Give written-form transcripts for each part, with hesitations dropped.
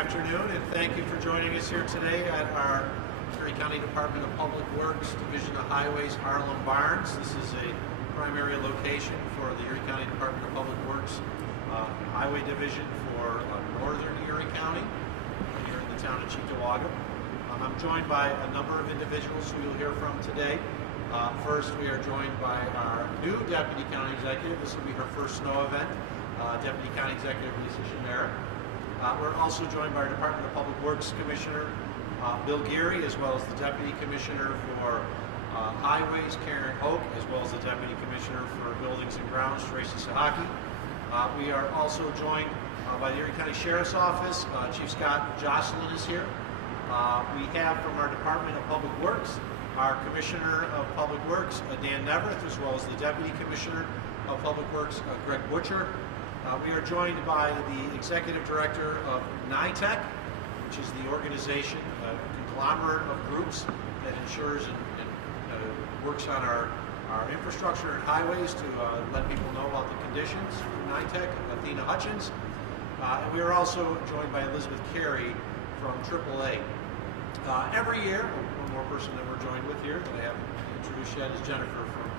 afternoon, and thank you for joining us here today at our Erie County Department of Public Works Division of Highways Harlem Barns. This is a primary location for the Erie County Department of Public Works Highway Division for northern Erie County here in the town of Cheektowaga. I'm joined by a number of individuals who you'll hear from today. First, we are joined by our new Deputy County Executive. This will be her first snow event, Deputy County Executive Lisa Schimera. We're also joined by our Department of Public Works Commissioner, Bill Geary, as well as the Deputy Commissioner for Highways, Karen Hoke, as well as the Deputy Commissioner for Buildings and Grounds, Tracy Sahaki. We are also joined by the Erie County Sheriff's Office. Chief Scott Jocelyn is here. We have from our Department of Public Works, our Commissioner of Public Works, Dan Neverth, as well as the Deputy Commissioner of Public Works, Greg Butcher. We are joined by the Executive Director of NITEC, which is the organization, a conglomerate of groups that ensures and works on our infrastructure and highways to let people know about the conditions. From NITEC, Athena Hutchins. And we are also joined by Elizabeth Carey from AAA. Every year, one more person that we're joined with here that I haven't introduced yet is Jennifer from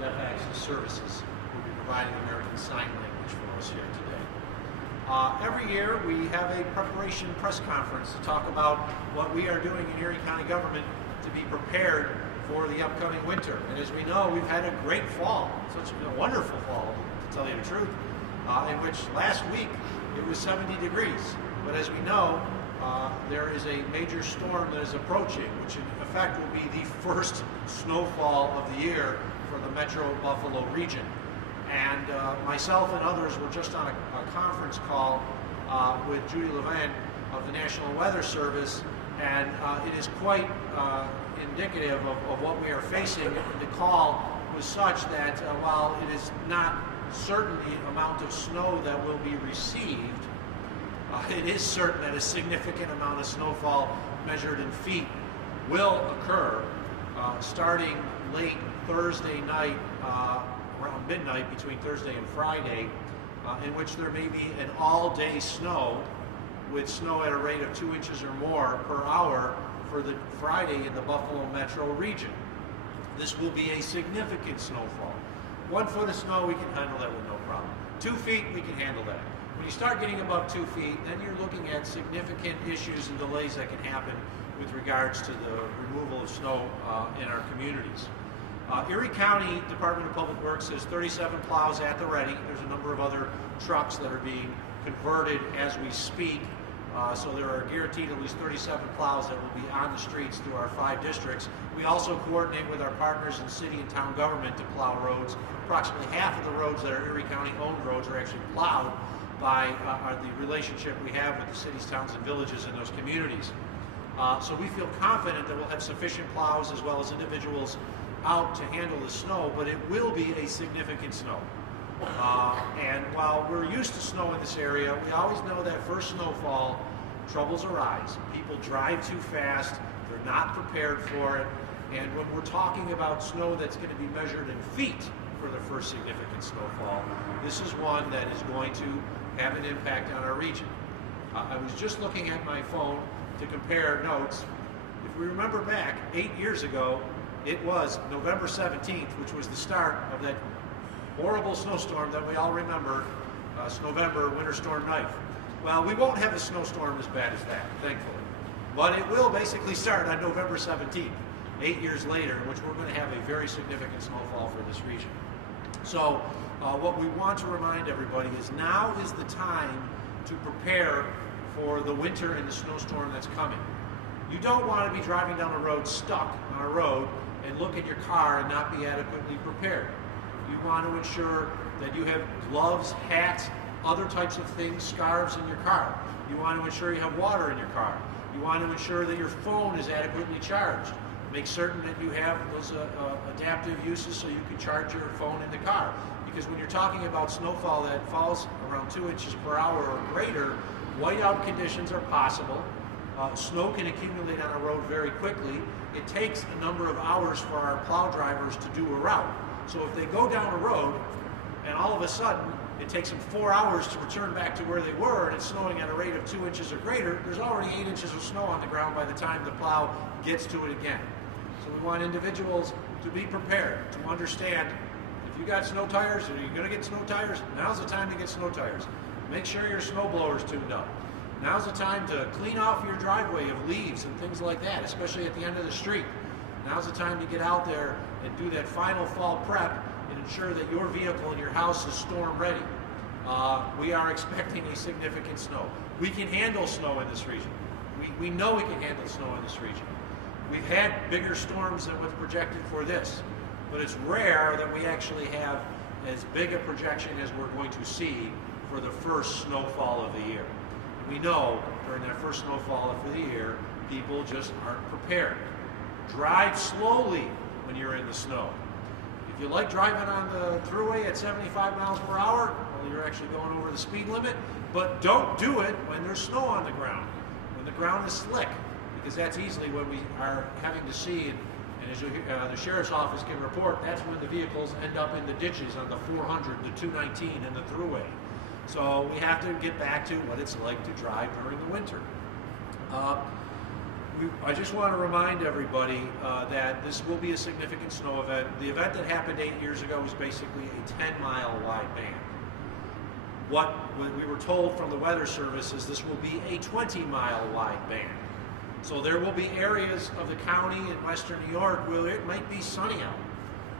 Deaf Access Services, who will be providing American Sign Language for us here today. Every year we have a preparation press conference to talk about what we are doing in Erie County government to be prepared for the upcoming winter. And as we know, we've had a great fall, such a wonderful fall, to tell you the truth, in which last week it was 70 degrees. But as we know, there is a major storm that is approaching, which in effect will be the first snowfall of the year for the Metro Buffalo region. And myself and others were just on a conference call with Judy Levin of the National Weather Service, and it is quite indicative of what we are facing. The call was such that while it is not certain the amount of snow that will be received, it is certain that a significant amount of snowfall measured in feet will occur starting late Thursday night, around midnight between Thursday and Friday, in which there may be an all-day snow with snow at a rate of 2 inches or more per hour for the Friday in the Buffalo metro region. This will be a significant snowfall. 1 foot of snow, we can handle that with no problem. 2 feet, we can handle that. When you start getting above 2 feet, then you're looking at significant issues and delays that can happen with regards to the removal of snow in our communities. Erie County Department of Public Works has 37 plows at the ready. There's a number of other trucks that are being converted as we speak. So there are guaranteed at least 37 plows that will be on the streets through our 5 districts. We also coordinate with our partners in city and town government to plow roads. Approximately half of the roads that are Erie County owned roads are actually plowed by the relationship we have with the cities, towns, and villages in those communities. So we feel confident that we'll have sufficient plows as well as individuals out to handle the snow, but it will be a significant snow. And while we're used to snow in this area, we always know that first snowfall, troubles arise. People drive too fast, they're not prepared for it, and when we're talking about snow that's going to be measured in feet for the first significant snowfall, this is one that is going to have an impact on our region. I was just looking at my phone to compare notes. If we remember back 8 years ago, it was November 17th, which was the start of that horrible snowstorm that we all remember, November winter storm night. Well, we won't have a snowstorm as bad as that, thankfully. But it will basically start on November 17th, 8 years later, in which we're going to have a very significant snowfall for this region. So what we want to remind everybody is now is the time to prepare for the winter and the snowstorm that's coming. You don't want to be driving down a road stuck on a road and look at your car and not be adequately prepared. You want to ensure that you have gloves, hats, other types of things, scarves in your car. You want to ensure you have water in your car. You want to ensure that your phone is adequately charged. Make certain that you have those adaptive uses so you can charge your phone in the car. Because when you're talking about snowfall that falls around 2 inches per hour or greater, whiteout conditions are possible. Snow can accumulate on a road very quickly. It takes a number of hours for our plow drivers to do a route. So if they go down a road and all of a sudden it takes them 4 hours to return back to where they were, and it's snowing at a rate of 2 inches or greater, there's already 8 inches of snow on the ground by the time the plow gets to it again. So we want individuals to be prepared, to understand if you got snow tires, or you're going to get snow tires, now's the time to get snow tires. Make sure your snow blower's tuned up. Now's the time to clean off your driveway of leaves and things like that, especially at the end of the street. Now's the time to get out there and do that final fall prep and ensure that your vehicle and your house is storm ready. We are expecting a significant snow. We can handle snow in this region. We know we can handle snow in this region. We've had bigger storms than what's projected for this, but it's rare that we actually have as big a projection as we're going to see for the first snowfall of the year. We know during that first snowfall of the year, people just aren't prepared. Drive slowly when you're in the snow. If you like driving on the thruway at 75 miles per hour, well, you're actually going over the speed limit, but don't do it when there's snow on the ground, when the ground is slick, because that's easily what we are having to see. And as you hear, the sheriff's office can report, that's when the vehicles end up in the ditches on the 400, the 219, and the thruway. So we have to get back to what it's like to drive during the winter. I just want to remind everybody that this will be a significant snow event. The event that happened 8 years ago was basically a 10-mile wide band. What we were told from the Weather Service is this will be a 20-mile wide band. So there will be areas of the county in western New York where it might be sunny out,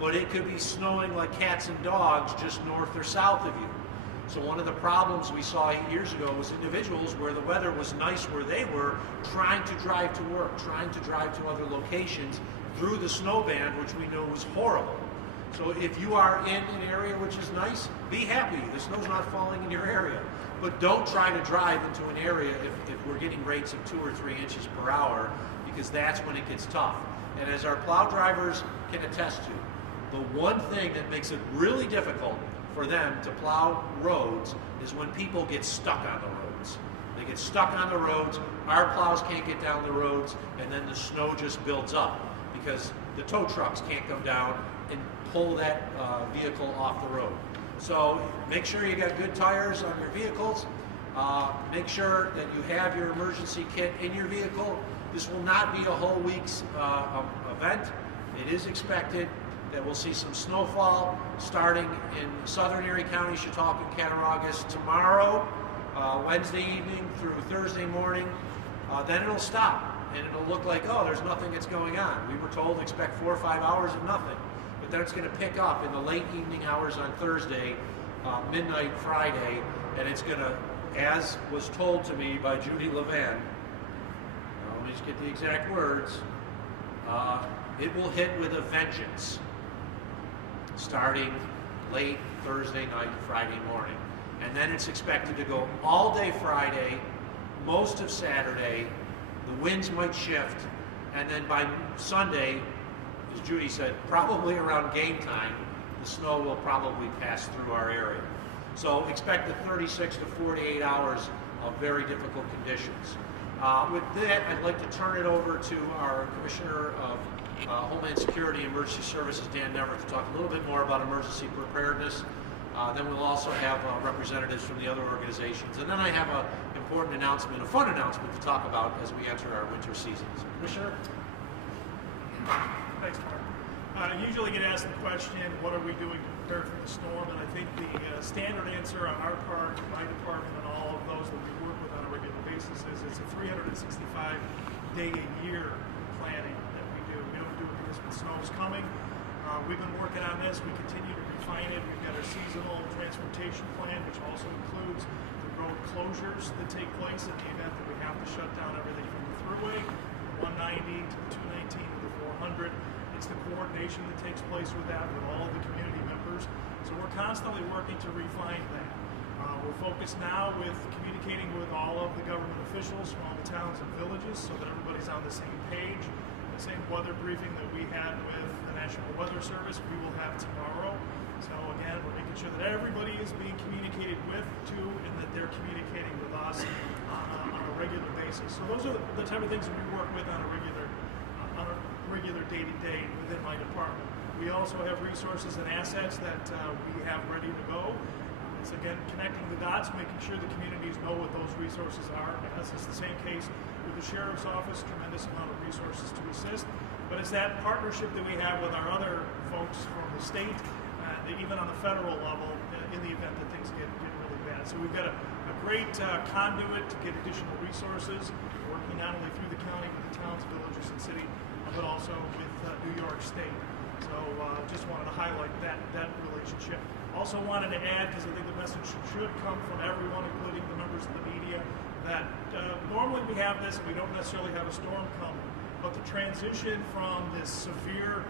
but it could be snowing like cats and dogs just north or south of you. So one of the problems we saw 8 years ago was individuals where the weather was nice where they were, trying to drive to work, trying to drive to other locations through the snow band, which we know was horrible. So if you are in an area which is nice, be happy. The snow's not falling in your area. But don't try to drive into an area if we're getting rates of 2 or 3 inches per hour, because that's when it gets tough. And as our plow drivers can attest to, the one thing that makes it really difficult for them to plow roads is when people get stuck on the roads. They get stuck on the roads, our plows can't get down the roads, and then the snow just builds up because the tow trucks can't come down and pull that vehicle off the road. So make sure you got good tires on your vehicles. Make sure that you have your emergency kit in your vehicle. This will not be a whole week's event. It is expected that we'll see some snowfall starting in southern Erie County, Chautauqua, and Cattaraugus tomorrow, Wednesday evening through Thursday morning. Then it'll stop, and it'll look like, oh, there's nothing that's going on. We were told to expect 4 or 5 hours of nothing, but then it's going to pick up in the late evening hours on Thursday, midnight Friday, and it's going to, as was told to me by Judy Levan, let me just get the exact words, it will hit with a vengeance starting late Thursday night, Friday morning. And then it's expected to go all day Friday, most of Saturday. The winds might shift, and then by Sunday, as Judy said, probably around game time, the snow will probably pass through our area. So expect the 36 to 48 hours of very difficult conditions. With that, I'd like to turn it over to our Commissioner of Homeland Security and Emergency Services, Dan Neverth, to talk a little bit more about emergency preparedness. Then we'll also have representatives from the other organizations. And then I have an important announcement, a fun announcement to talk about as we enter our winter season. So, Commissioner? Thanks, Mark. I usually get asked the question, what are we doing to prepare for the storm? And I think the standard answer on our part, my department, and all of those that we work with on a regular basis is it's a 365-day-a-year planning that we do. We don't do it because when snow's coming. We've been working on this. We continue to refine it. We've got our seasonal transportation plan, which also includes the road closures that take place in the event that we have to shut down everything from the thruway, the 190 to the 219 to the 400. It's the coordination that takes place with that, with all of the community members. So we're constantly working to refine that. We're focused now with communicating with all of the government officials from all the towns and villages so that everybody's on the same page. The same weather briefing that we had with the National Weather Service, we will have tomorrow. So again, we're making sure that everybody is being communicated with, too, and that they're communicating with us on a regular basis. So those are the type of things that we work with on a regular day-to-day within my department. We also have resources and assets that we have ready to go. It's again connecting the dots, making sure the communities know what those resources are. And this is the same case with the Sheriff's Office, tremendous amount of resources to assist. But it's that partnership that we have with our other folks from the state, even on the federal level, in the event that things get really bad. So we've got a great conduit to get additional resources, working not only through the county, but the towns, villages, and city, but also with New York State. So just wanted to highlight that relationship. Also wanted to add, because I think the message should come from everyone, including the members of the media, that normally we have this and we don't necessarily have a storm coming, but the transition from this severe,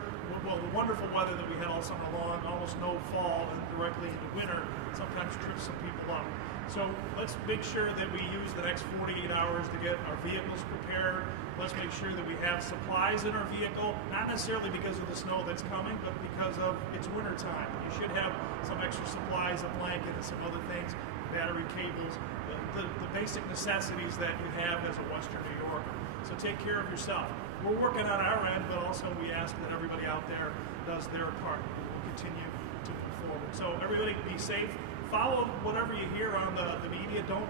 well, the wonderful weather that we had all summer long, almost no fall, and directly into winter, sometimes trips some people up. So let's make sure that we use the next 48 hours to get our vehicles prepared. Let's make sure that we have supplies in our vehicle, not necessarily because of the snow that's coming, but because of it's winter time. You should have some extra supplies, a blanket, and some other things, battery cables, the basic necessities that you have as a Western New Yorker. So take care of yourself. We're working on our end, but also we ask that everybody out there does their part. We'll continue to move forward. So everybody be safe. Follow whatever you hear on the media. Don't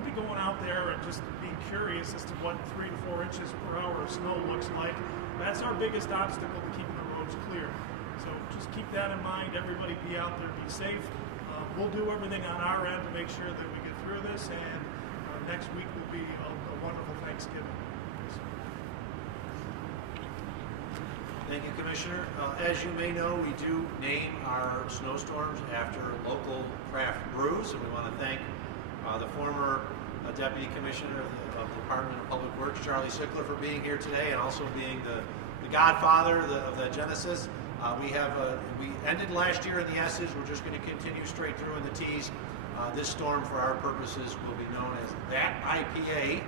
be going out there and just being curious as to what 3 to 4 inches per hour of snow looks like. That's our biggest obstacle to keeping the roads clear. So just keep that in mind. Everybody be out there, be safe. We'll do everything on our end to make sure that we get through this, and next week will be a wonderful Thanksgiving. Thank you, Commissioner. As you may know, we do name our snowstorms after local craft brews, and we want to thank the former Deputy Commissioner of the Department of Public Works, Charlie Sickler, for being here today and also being the godfather of the Genesis. We ended last year in the S's. We're just going to continue straight through in the T's. This storm, for our purposes, will be known as That IPA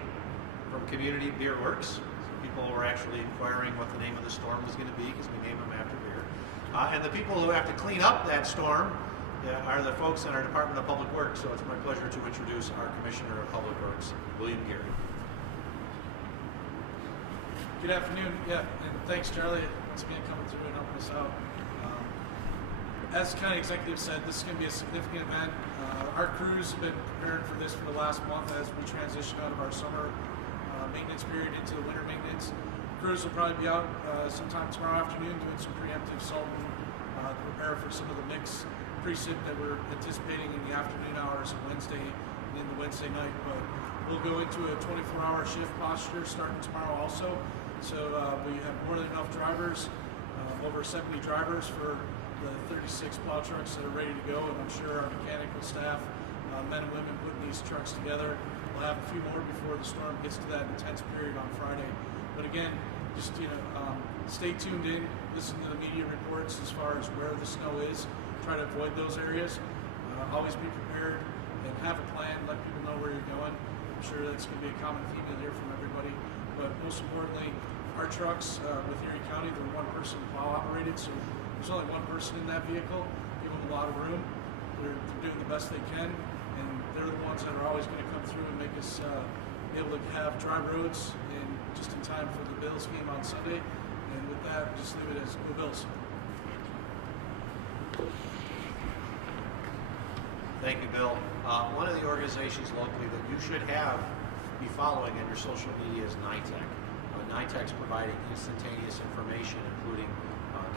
from Community Beer Works. People were actually inquiring what the name of the storm was going to be because we named them after beer. And the people who have to clean up that storm are the folks in our Department of Public Works. So it's my pleasure to introduce our Commissioner of Public Works, William Geary. Good afternoon. Yeah, and thanks, Charlie, once again coming through and helping us out. As the county executive said, this is going to be a significant event. Our crews have been preparing for this for the last month as we transition out of our summer maintenance period into the winter maintenance. Crews will probably be out sometime tomorrow afternoon doing some preemptive salting to prepare for some of the mix precip that we're anticipating in the afternoon hours of Wednesday and into Wednesday night. But we'll go into a 24-hour shift posture starting tomorrow also. So we have more than enough drivers, over 70 drivers for the 36 plow trucks that are ready to go, and I'm sure our mechanical staff, men and women putting these trucks together, we'll have a few more before the storm gets to that intense period on Friday. But again, just stay tuned in, listen to the media reports as far as where the snow is, try to avoid those areas, always be prepared and have a plan, let people know where you're going. I'm sure that's going to be a common theme you'll hear from everybody. But most importantly, our trucks with Erie County, they're one-person plow operated, so there's only one person in that vehicle. Give them a lot of room. They're doing the best they can, and they're the ones that are always going to come through and make us be able to have dry roads and just in time for the Bills game on Sunday. And with that, just leave it as go Bills. Thank you, Bill. One of the organizations locally that you should be following on your social media is NYTEC. NYTEC's providing instantaneous information, including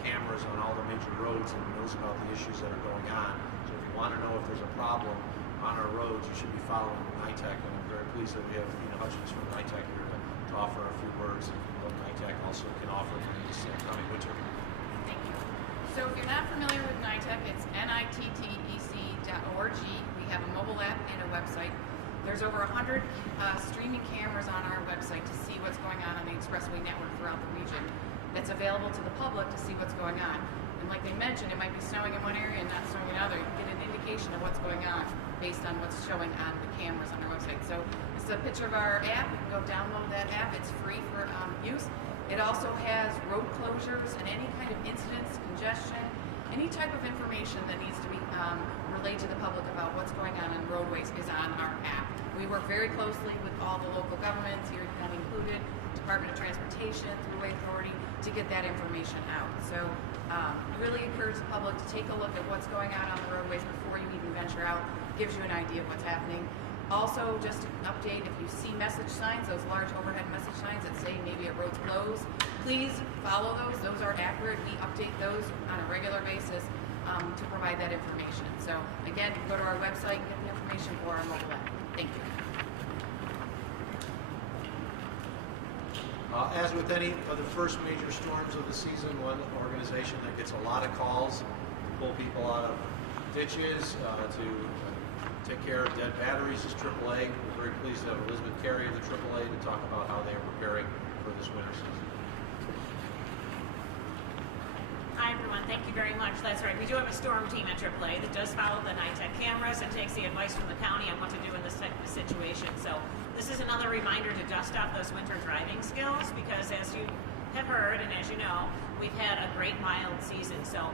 cameras on all the major roads, and knows about the issues that are going on. So if you want to know if there's a problem on our roads, you should be following NYTEC. And I'm very pleased that we have Tina Hutchins from NYTEC here to offer a few words of what NYTEC also can offer for this coming winter. Thank you. So if you're not familiar with NYTEC, it's nittec.org. We have a mobile app and a website. There's over 100 streaming cameras on our website to see what's going on the expressway network throughout the region. That's available to the public to see what's going on. And like they mentioned, it might be snowing in one area and not snowing in another. You get an indication of what's going on based on what's showing on the cameras on our website. So this is a picture of our app. You can go download that app. It's free for use. It also has road closures and any kind of incidents, congestion, any type of information that needs to be relayed to the public about what's going on roadways is on our app. We work very closely with all the local governments, Erie County included, Department of Transportation, Thruway Authority, to get that information out. So Really encourage the public to take a look at what's going on the roadways before you even venture out. Gives you an idea of what's happening. Also, just an update, if you see message signs, those large overhead message signs that say maybe a road's closed, please follow those. Those are accurate. We update those on a regular basis to provide that information. So again, go to our website and get the information for our mobile app. Thank you. As with any of the first major storms of the season, one organization that gets a lot of calls to pull people out of ditches, to take care of dead batteries is AAA. We're very pleased to have Elizabeth Carey of the AAA to talk about how they are preparing for this winter season. Hi everyone, thank you very much. That's right, we do have a storm team at AAA that does follow the NITEC cameras and takes the advice from the county on what to do in this type of situation. So this is another reminder to dust off those winter driving skills, because as you have heard and as you know, we've had a great mild season. So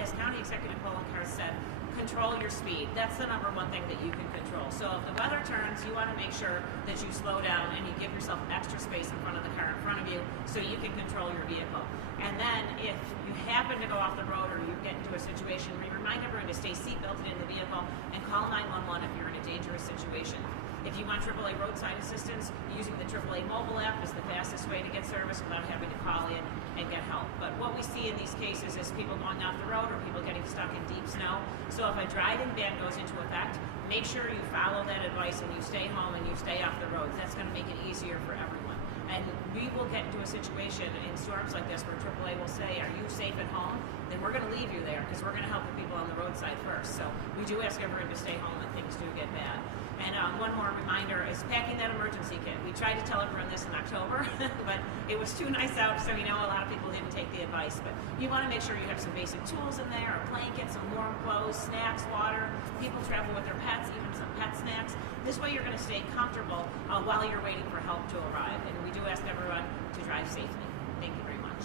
as County Executive Poloncarz said, control your speed. That's the number one thing that you can control. So if the weather turns, you want to make sure that you slow down and you give yourself extra space in front of the car in front of you so you can control your vehicle. And then if you happen to go off the road or you get into a situation, we remind everyone to stay seat belted in the vehicle and call 911 if you're in a dangerous situation. If you want AAA roadside assistance, using the AAA mobile app is the fastest way to get service without having to call in and get help. But what we see in these cases is people going off the road or people getting stuck in deep snow. So if a driving ban goes into effect, make sure you follow that advice and you stay home and you stay off the roads. That's going to make it easier for everyone. And we will get into a situation in storms like this where AAA will say, are you safe at home? Then we're going to leave you there because we're going to help the people on the roadside first. So we do ask everyone to stay home when things do get bad. And one more reminder is packing that emergency kit. We tried to tell everyone this in October, but it was too nice out, so a lot of people didn't take the advice. But you want to make sure you have some basic tools in there, a blanket, some warm clothes, snacks, water. People travel with their pets, even some pet snacks. This way you're going to stay comfortable while you're waiting for help to arrive. And we do ask everyone to drive safely. Thank you very much.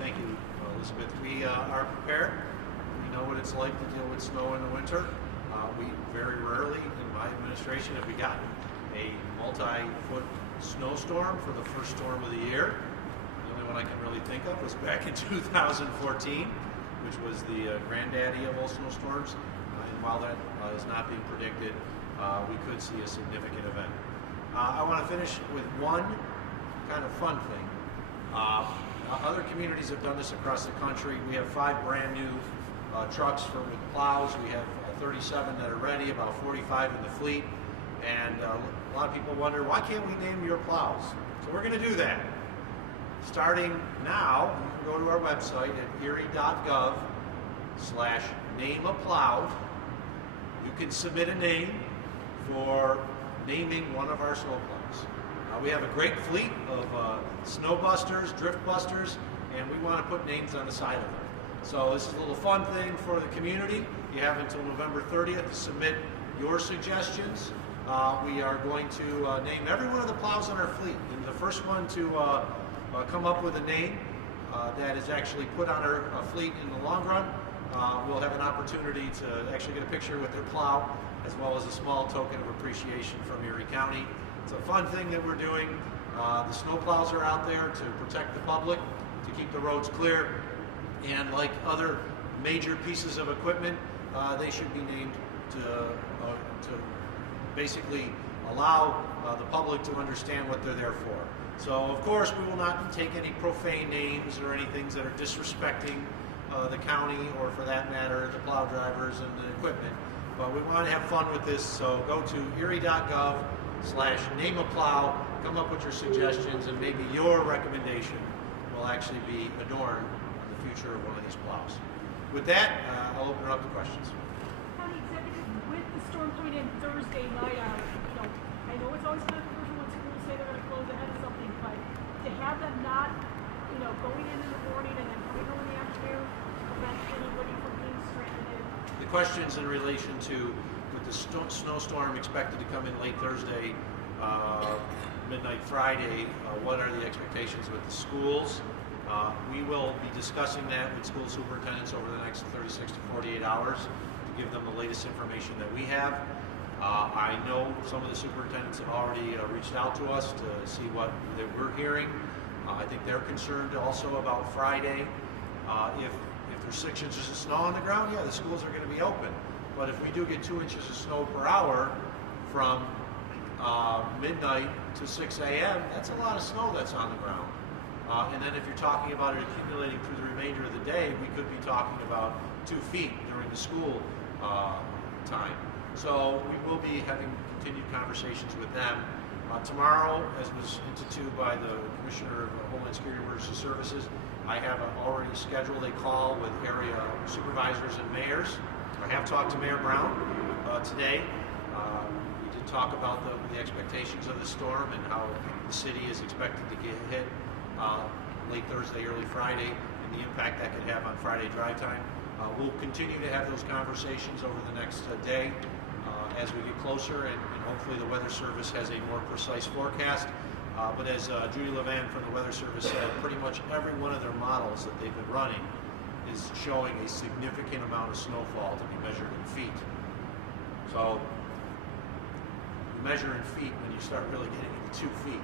Thank you, Elizabeth. We are prepared. We know what it's like to deal with snow in the winter. We very rarely, in my administration, have we gotten a multi-foot snowstorm for the first storm of the year. The only one I can really think of was back in 2014, which was the granddaddy of all snowstorms. And while that is not being predicted, we could see a significant event. I want to finish with one kind of fun thing. Other communities have done this across the country. We have 5 brand new trucks with plows. We have 37 that are ready, about 45 in the fleet. And a lot of people wonder, why can't we name your plows? So we're going to do that. Starting now, you can go to our website at erie.gov/name-a-plow. You can submit a name for naming one of our snowplows. We have a great fleet of snow busters, drift busters, and we want to put names on the side of them. So this is a little fun thing for the community. You have until November 30th to submit your suggestions. We are going to name every one of the plows in our fleet. And the first one to come up with a name that is actually put on our fleet in the long run will have an opportunity to actually get a picture with their plow, as well as a small token of appreciation from Erie County. It's a fun thing that we're doing. The snow plows are out there to protect the public, to keep the roads clear, and like other major pieces of equipment, they should be named to basically allow the public to understand what they're there for. So, of course, we will not take any profane names or any things that are disrespecting the county, or for that matter, the plow drivers and the equipment. But we want to have fun with this, so go to erie.gov/name-a-plow, come up with your suggestions, and maybe your recommendation will actually be adorned on the future of one of these plows. With that, I'll open it up to questions. County Executive, with the storm coming in Thursday night, I know it's always controversial when schools say they're going to close ahead of something, but to have them not, going in the morning and then coming home in the afternoon to prevent anybody from being stranded. The questions in relation to, with the snowstorm expected to come in late Thursday, midnight Friday, what are the expectations with the schools? We will be discussing that with school superintendents over the next 36 to 48 hours to give them the latest information that we have. I know some of the superintendents have already reached out to us to see what we're hearing. I think they're concerned also about Friday. If there's 6 inches of snow on the ground, yeah, the schools are going to be open. But if we do get 2 inches of snow per hour from midnight to 6 a.m., that's a lot of snow that's on the ground. And then if you're talking about it accumulating through the remainder of the day, we could be talking about 2 feet during the school time. So we will be having continued conversations with them. Tomorrow, as was instituted by the Commissioner of Homeland Security Emergency Services, I have already scheduled a call with area supervisors and mayors. I have talked to Mayor Brown today. We did talk about the expectations of the storm and how the city is expected to get hit late Thursday, early Friday, and the impact that could have on Friday drive time. We'll continue to have those conversations over the next day as we get closer, and hopefully the Weather Service has a more precise forecast. But as Judy Levan from the Weather Service said, pretty much every one of their models that they've been running is showing a significant amount of snowfall to be measured in feet. So you measure in feet when you start really getting into 2 feet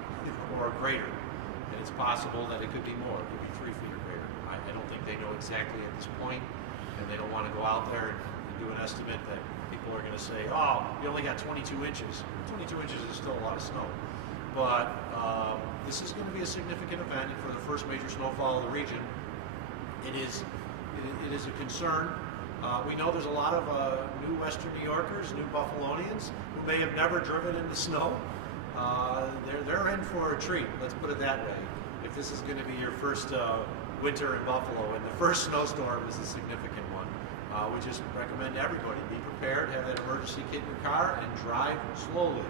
or greater. And it's possible that it could be more, it could be 3 feet or greater. I don't think they know exactly at this point, and they don't want to go out there and do an estimate that people are going to say, oh, you only got 22 inches. 22 inches is still a lot of snow. But this is going to be a significant event, and for the first major snowfall of the region, it is a concern. We know there's a lot of new Western New Yorkers, new Buffalonians, who may have never driven in the snow. They're in for a treat, let's put it that way. If this is going to be your first winter in Buffalo, and the first snowstorm is a significant one, we just recommend everybody be prepared, have that emergency kit in your car, and drive slowly.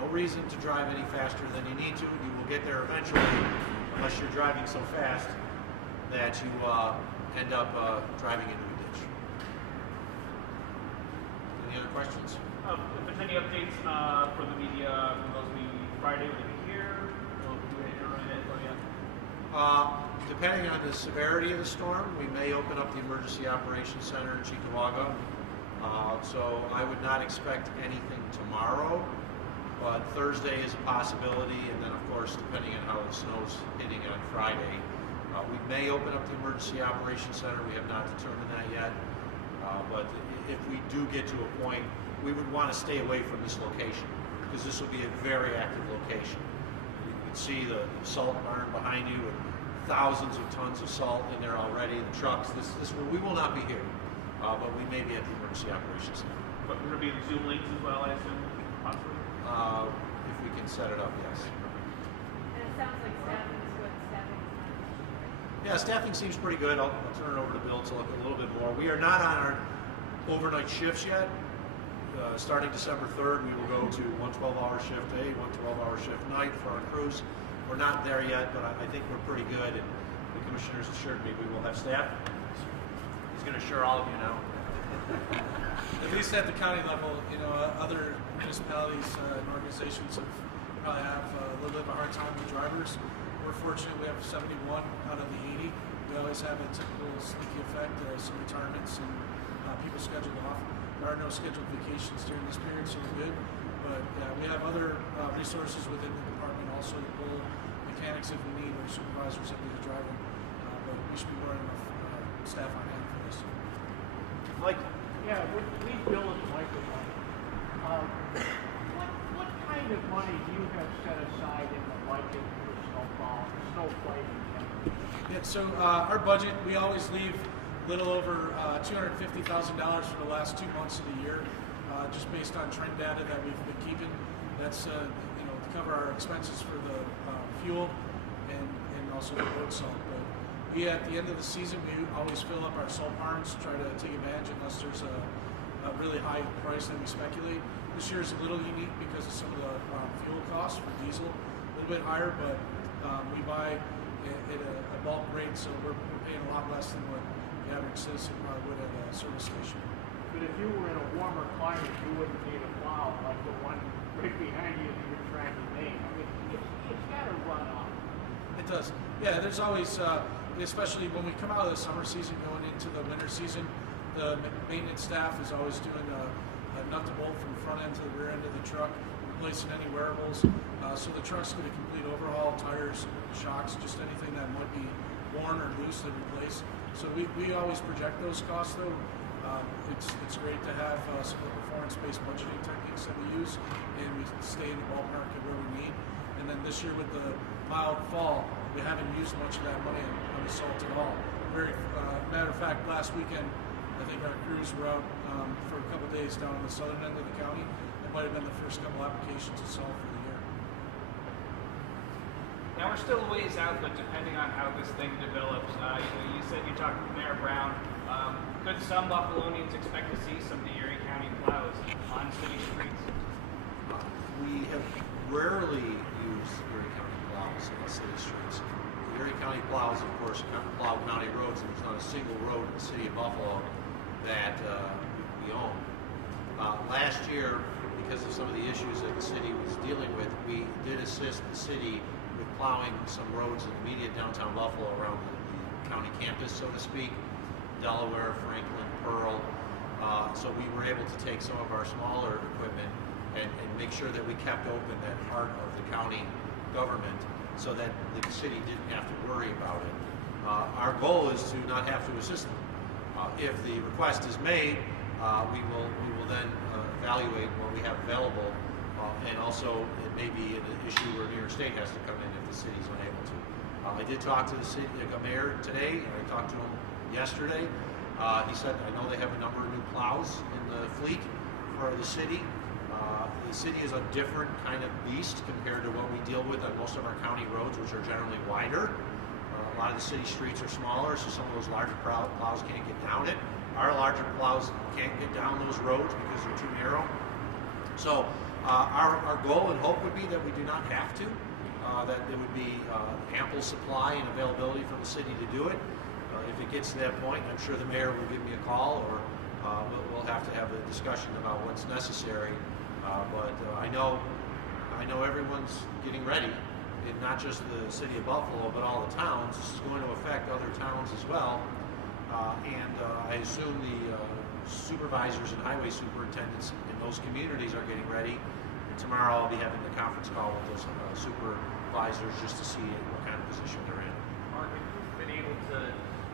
No reason to drive any faster than you need to. You will get there eventually, unless you're driving so fast that you end up driving into a ditch. Any other questions? If there's any updates for the media, will those be Friday? Will they be here? Will we do it internet? Oh, yeah. Depending on the severity of the storm, we may open up the Emergency Operations Center in Cheektowaga. So I would not expect anything tomorrow, but Thursday is a possibility, and then of course, depending on how the snow's hitting on Friday, we may open up the Emergency Operations Center. We have not determined that yet, but if we do get to a point, we would want to stay away from this location, because this will be a very active location. You can see the salt barn behind you with thousands of tons of salt in there already, the trucks. We will not be here, but we may be at the Emergency Operations Center. But we're going to be in Zoom links as well, I assume, possibly? If we can set it up, yes. And it sounds like staffing is good. Staffing is not. Yeah, staffing seems pretty good. I'll turn it over to Bill to look a little bit more. We are not on our overnight shifts yet. Starting December 3rd, we will go to one 12-hour shift day, one 12-hour shift night for our crews. We're not there yet, but I think we're pretty good, and the commissioners assured me we will have staff. He's going to assure all of you now. At least at the county level, other municipalities and organizations probably have a little bit of a hard time with drivers. We're fortunate we have 71 out of the 80. We always have a typical sneaky effect, some retirements and people scheduled off. There are no scheduled vacations during this period, so we're good. But yeah, we have other resources within the department also to pull mechanics if we need, or supervisors if we need driving. But we should be more than enough staff on hand for this. Mike? Yeah, we bill at the microphone. What kind of money do you have set aside in the budget for snow plowing? Yeah, so our budget, we always leave a little over $250,000 for the last 2 months of the year, just based on trend data that we've been keeping. That's to cover our expenses for the fuel and also the road salt. But we, at the end of the season, we always fill up our salt barns, try to take advantage unless there's a really high price that we speculate. This year is a little unique because of some of the fuel costs for diesel, a little bit higher, but we buy at a bulk rate, so we're paying a lot less than what the average citizen probably would at a service station. But if you were in a warmer climate, you wouldn't need a plow like the one right behind you that you're trying to make. I mean, it's got to run off. It does. Yeah, there's always, especially when we come out of the summer season going into the winter season, the maintenance staff is always doing an nut to bolt from the front end to the rear end of the truck, replacing any wearables. So the truck's going to complete overhaul, tires, shocks, just anything that might be worn or loose to replace. So we always project those costs though. It's great to have some of the performance-based budgeting techniques that we use, and we stay in the ballpark of where we need. And then this year with the mild fall, we haven't used much of that money on the salt at all. Matter of fact, last weekend, I think our crews were out for a couple days down on the southern end of the county. It might have been the first couple applications of salt for the year. Now we're still a ways out, but depending on how this thing develops, you said you talked with Mayor Brown. Could some Buffalonians expect to see some of the Erie County plows on city streets? We have rarely used Erie County plows on city streets. The Erie County plows, of course, plow county roads, and there's not a single road in the city of Buffalo that we own. Last year, because of some of the issues that the city was dealing with, we did assist the city with plowing some roads in immediate downtown Buffalo around the county campus, so to speak, Delaware, Franklin, Pearl. So we were able to take some of our smaller equipment and make sure that we kept open that part of the county government so that the city didn't have to worry about it. Our goal is to not have to assist them. If the request is made, we will then evaluate what we have available, and also it may be an issue where New York State has to come in if the city's unable to. I did talk to the city mayor today. I talked to him yesterday. He said, I know they have a number of new plows in the fleet for the city. The city is a different kind of beast compared to what we deal with on most of our county roads, which are generally wider. A lot of the city streets are smaller, so some of those larger plows can't get down it. Our larger plows can't get down those roads because they're too narrow. So our goal and hope would be that we do not have to, that there would be ample supply and availability from the city to do it. If it gets to that point, I'm sure the mayor will give me a call, or we'll have to have a discussion about what's necessary. But I know everyone's getting ready, and not just the city of Buffalo, but all the towns. This is going to affect other towns as well. I assume the supervisors and highway superintendents in those communities are getting ready. And tomorrow I'll be having a conference call with those supervisors just to see what kind of position they're in. Mark, have you been able to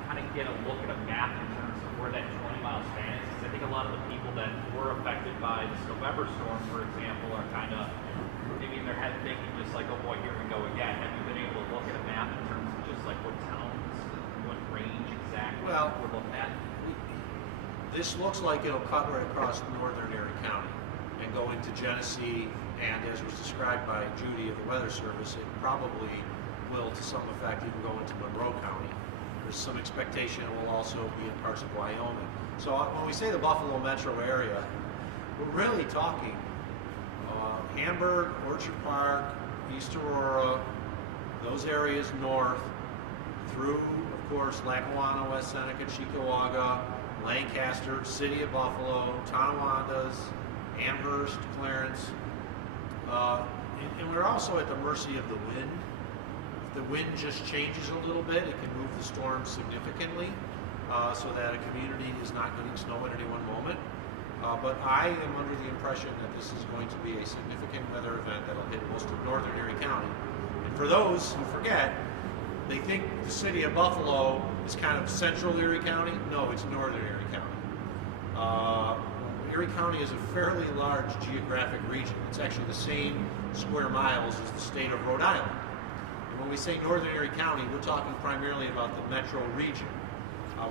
kind of get a look at a map in terms of where that 20-mile span is? 'Cause I think a lot of the people that were affected by this November storm, for example, are kind of maybe in their head thinking just like, oh boy, here we go again. Have you been able to look at a map in terms of just like what towns, what range exactly we're looking at? This looks like it'll cut right across northern Erie County and go into Genesee, and as was described by Judy of the Weather Service, it probably will, to some effect, even go into Monroe County. There's some expectation it will also be in parts of Wyoming. So when we say the Buffalo metro area, we're really talking Hamburg, Orchard Park, East Aurora, those areas north, through, of course, Lackawanna, West Seneca, Cheektowaga, Lancaster, City of Buffalo, Tonawanda, Amherst, Clarence, and we're also at the mercy of the wind. If the wind just changes a little bit, it can move the storm significantly, so that a community is not getting snow at any one moment. But I am under the impression that this is going to be a significant weather event that'll hit most of northern Erie County. And for those who forget, they think the city of Buffalo is kind of central Erie County. No, it's northern Erie County. Erie County is a fairly large geographic region. It's actually the same square miles as the state of Rhode Island. And when we say northern Erie County, we're talking primarily about the metro region.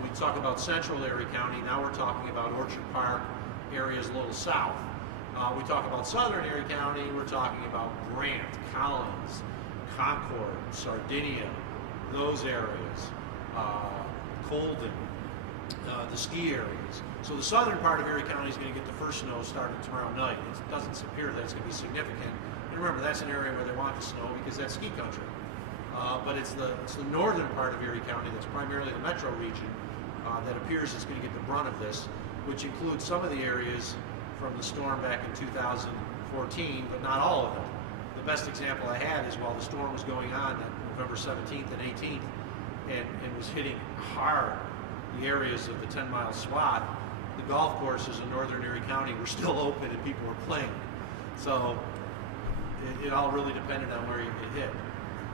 We talk about central Erie County, now we're talking about Orchard Park, areas a little south. We talk about southern Erie County, we're talking about Grant, Collins, Concord, Sardinia, those areas, Colden, the ski areas. So the southern part of Erie County is going to get the first snow starting tomorrow night. It doesn't appear that it's going to be significant. And remember, that's an area where they want the snow because that's ski country. But it's the northern part of Erie County that's primarily the metro region that appears is going to get the brunt of this, which includes some of the areas from the storm back in 2014, but not all of them. The best example I had is while the storm was going on November 17th and 18th and was hitting hard the areas of the 10-mile swath, the golf courses in northern Erie County were still open and people were playing. So it all really depended on where you get hit.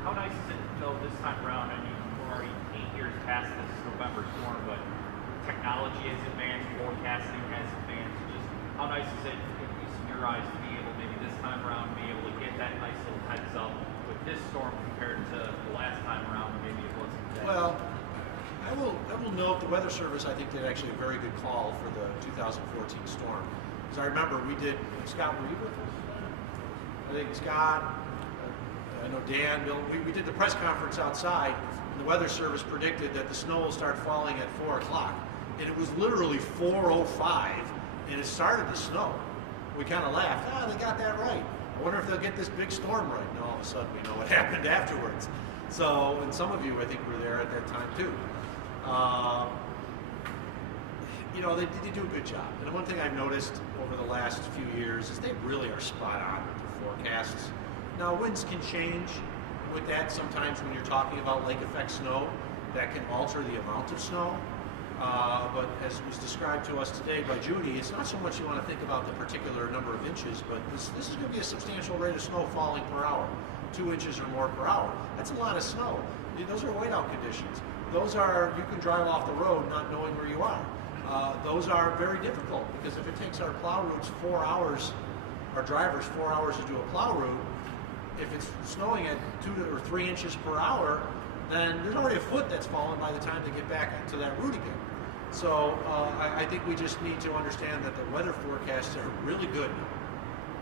How nice is it to know this time around? I mean, we're already 8 years past this November storm, but technology has advanced, forecasting has advanced. Just how nice is it, at least in your eyes, to be able maybe this time around be able to get that nice little heads up with this storm compared to the last time around when maybe it wasn't that? Well, I will note the Weather Service, I think, did actually a very good call for the 2014 storm. Because I remember we did, Scott, were you with us? I think Scott, I know Dan, Bill, we did the press conference outside, and the Weather Service predicted that the snow will start falling at 4 o'clock. And it was literally 4:05, and it started to snow. We kind of laughed, they got that right. I wonder if they'll get this big storm right. And all of a sudden, we know what happened afterwards. So, and some of you, I think, were there at that time, too. You know, they do a good job. And one thing I've noticed over the last few years is they really are spot on with their forecasts. Now, winds can change with that. Sometimes when you're talking about lake effect snow, that can alter the amount of snow. But as was described to us today by Judy, it's not so much you want to think about the particular number of inches, but this is going to be a substantial rate of snow falling per hour. 2 inches or more per hour. That's a lot of snow. Those are whiteout conditions. Those are, you can drive off the road not knowing where you are. Those are very difficult because if it takes our plow routes 4 hours, our drivers 4 hours to do a plow route, if it's snowing at 2 or 3 inches per hour, then there's already a foot that's fallen by the time they get back into that route again. So I think we just need to understand that the weather forecasts are really good,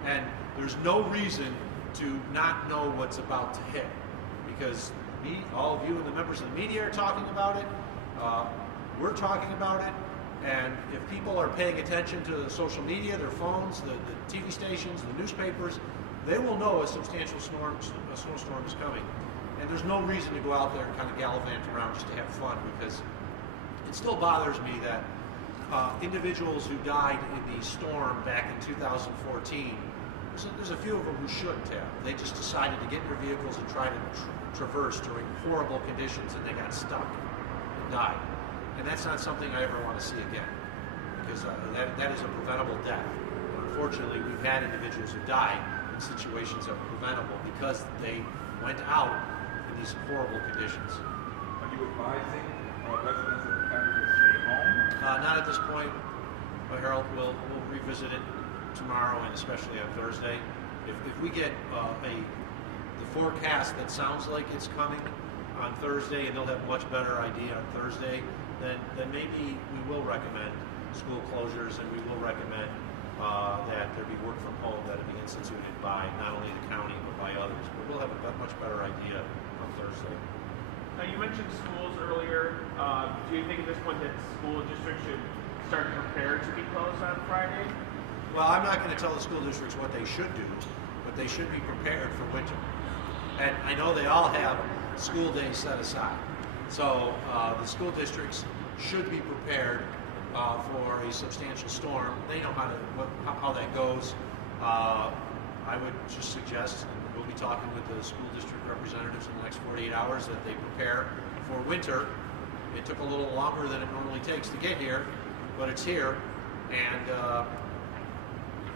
and there's no reason to not know what's about to hit, because all of you and the members of the media are talking about it, we're talking about it, and if people are paying attention to the social media, their phones, the TV stations, the newspapers, they will know a substantial snowstorm is coming. And there's no reason to go out there and kind of gallivant around just to have fun, because it still bothers me that individuals who died in the storm back in 2014, there's a few of them who shouldn't have. They just decided to get in their vehicles and try to traverse during horrible conditions, and they got stuck and died. And that's not something I ever want to see again, because that is a preventable death. Unfortunately, we've had individuals who died in situations that were preventable because they went out in these horrible conditions. Are you advising residents of the county to stay home? Not at this point, but Harold, we'll revisit it tomorrow and especially on Thursday. If we get the forecast that sounds like it's coming on Thursday, and they'll have a much better idea on Thursday, then maybe we will recommend school closures, and we will recommend that there be work from home that will be instituted by not only the county but by others. But we'll have a much better idea on Thursday. Now, you mentioned schools earlier. Do you think at this point that school districts should start to prepare to be closed on Friday? Well, I'm not going to tell the school districts what they should do, but they should be prepared for winter. And I know they all have school days set aside. So the school districts should be prepared for a substantial storm. They know how that goes. I would just suggest, and we'll be talking with the school district representatives in the next 48 hours, that they prepare for winter. It took a little longer than it normally takes to get here, but it's here. And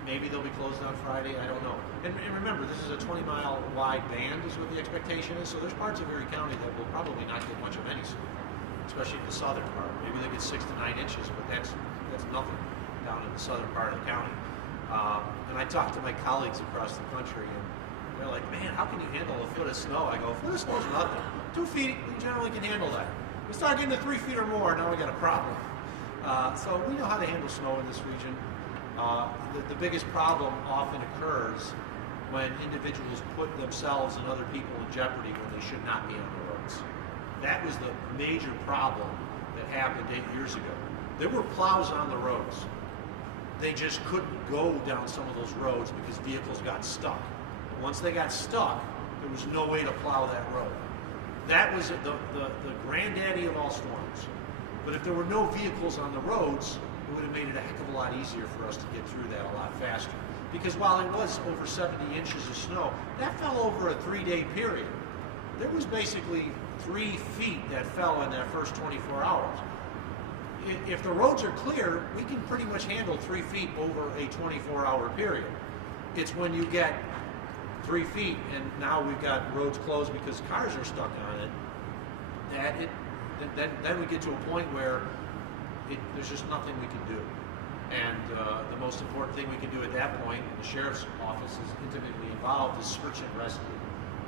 maybe they'll be closed on Friday, I don't know. And remember, this is a 20-mile wide band is what the expectation is, so there's parts of Erie County that will probably not get much of any snow, especially the southern part. Maybe they get 6 to 9 inches, but that's nothing down in the southern part of the county. And I talked to my colleagues across the country, and they're like, man, how can you handle a foot of snow? I go, a foot of snow is nothing. 2 feet, we generally can handle that. We start getting to 3 feet or more, now we got a problem. So we know how to handle snow in this region. The biggest problem often occurs when individuals put themselves and other people in jeopardy when they should not be on the roads. That was the major problem that happened 8 years ago. There were plows on the roads. They just couldn't go down some of those roads because vehicles got stuck. And once they got stuck, there was no way to plow that road. That was the granddaddy of all storms. But if there were no vehicles on the roads, it would have made it a heck of a lot easier for us to get through that a lot faster. Because while it was over 70 inches of snow, that fell over a 3-day period. There was basically 3 feet that fell in that first 24 hours. if the roads are clear, we can pretty much handle 3 feet over a 24-hour period. It's when you get 3 feet and now we've got roads closed because cars are stuck on it, then we get to a point where there's just nothing we can do. And the most important thing we can do at that point, and the sheriff's office is intimately involved, is search and rescue.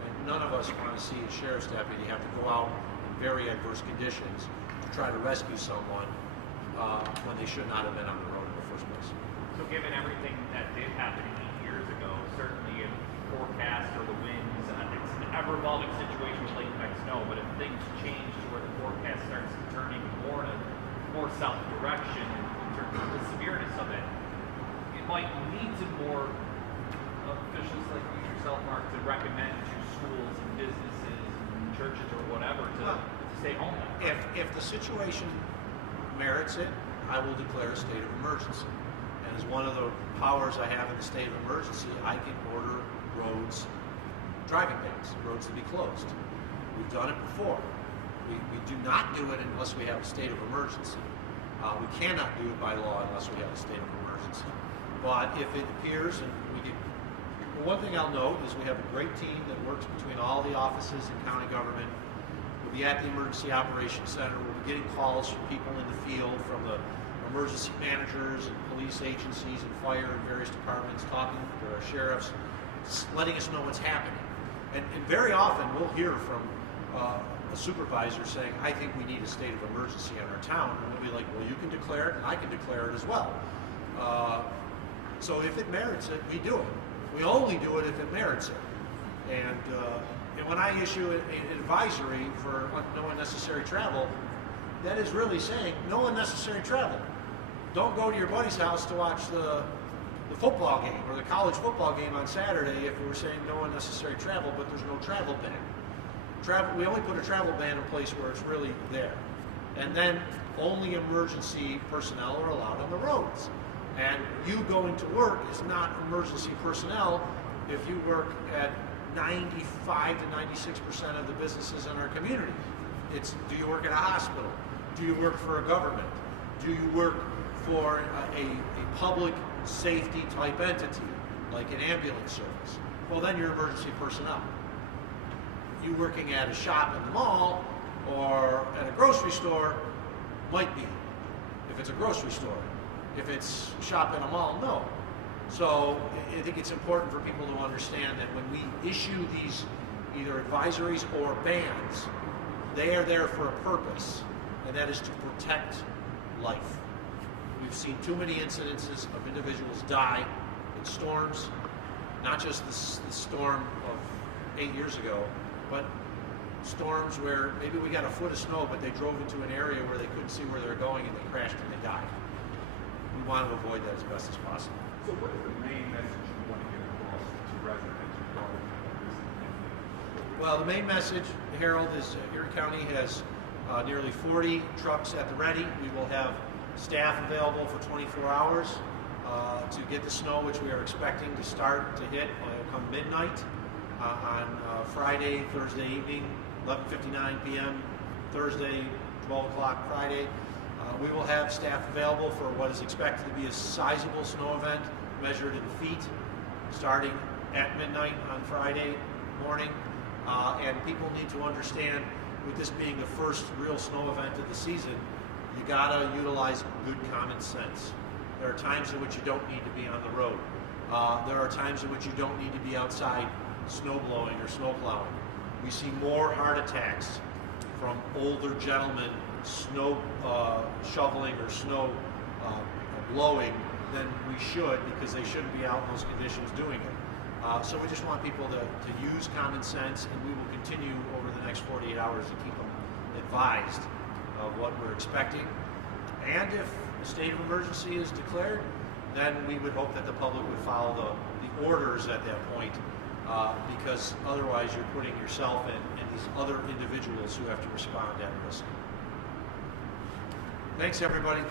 And none of us want to see a sheriff's deputy have to go out in very adverse conditions to try to rescue someone when they should not have been on the road in the first place. So given everything that did happen 8 years ago, certainly if forecast or the winds, it's an ever-evolving situation with late effect snow, but if things change to where the forecast starts turning more in a more south direction in terms of the severeness of it, it might lead to more officials like you yourself, Mark, to recommend to schools and businesses and churches or whatever to stay home then. If the situation merits it, I will declare a state of emergency. And as one of the powers I have in the state of emergency, I can order roads, driving bans, roads to be closed. We've done it before. We do not do it unless we have a state of emergency. We cannot do it by law unless we have a state of emergency. But if it appears, and we get, one thing I'll note is we have a great team that works between all the offices in county government. We'll be at the Emergency Operations Center. We'll be getting calls from people in the field, from the emergency managers and police agencies and fire and various departments, talking to our sheriffs, letting us know what's happening. And very often we'll hear from a supervisor saying, I think we need a state of emergency in our town. And we'll be like, well, you can declare it and I can declare it as well. So if it merits it, we do it. We only do it if it merits it. And when I issue an advisory for no unnecessary travel, that is really saying no unnecessary travel. Don't go to your buddy's house to watch the football game or the college football game on Saturday if we're saying no unnecessary travel, but there's no travel ban. We only put a travel ban in place where it's really there. And then only emergency personnel are allowed on the roads. And you going to work is not emergency personnel if you work at 95 to 96% of the businesses in our community. It's, do you work at a hospital? Do you work for a government? Do you work for a public safety type entity, like an ambulance service? Well, then you're emergency personnel. You working at a shop in the mall or at a grocery store might be, if it's a grocery store. If it's a shop in a mall, no. So I think it's important for people to understand that when we issue these either advisories or bans, they are there for a purpose, and that is to protect life. We've seen too many incidences of individuals die in storms, not just the storm of 8 years ago, but storms where maybe we got a foot of snow, but they drove into an area where they couldn't see where they were going and they crashed and they died. We want to avoid that as best as possible. So what is the main message you want to get across to residents regarding this? Well, the main message, Harold, is Erie County has nearly 40 trucks at the ready. We will have staff available for 24 hours to get the snow, which we are expecting to start to hit come midnight on Friday, Thursday evening, 11:59 p.m. Thursday, 12 o'clock Friday. We will have staff available for what is expected to be a sizable snow event measured in feet, starting at midnight on Friday morning. And people need to understand, with this being the first real snow event of the season, you gotta utilize good common sense. There are times in which you don't need to be on the road. There are times in which you don't need to be outside snow blowing or snow plowing. We see more heart attacks from older gentlemen snow shoveling or snow blowing than we should, because they shouldn't be out in those conditions doing it. So we just want people to use common sense, and we will continue over the next 48 hours to keep them advised of what we're expecting. And if a state of emergency is declared, then we would hope that the public would follow the orders at that point, because otherwise you're putting yourself and these other individuals who have to respond at risk. Thanks, everybody.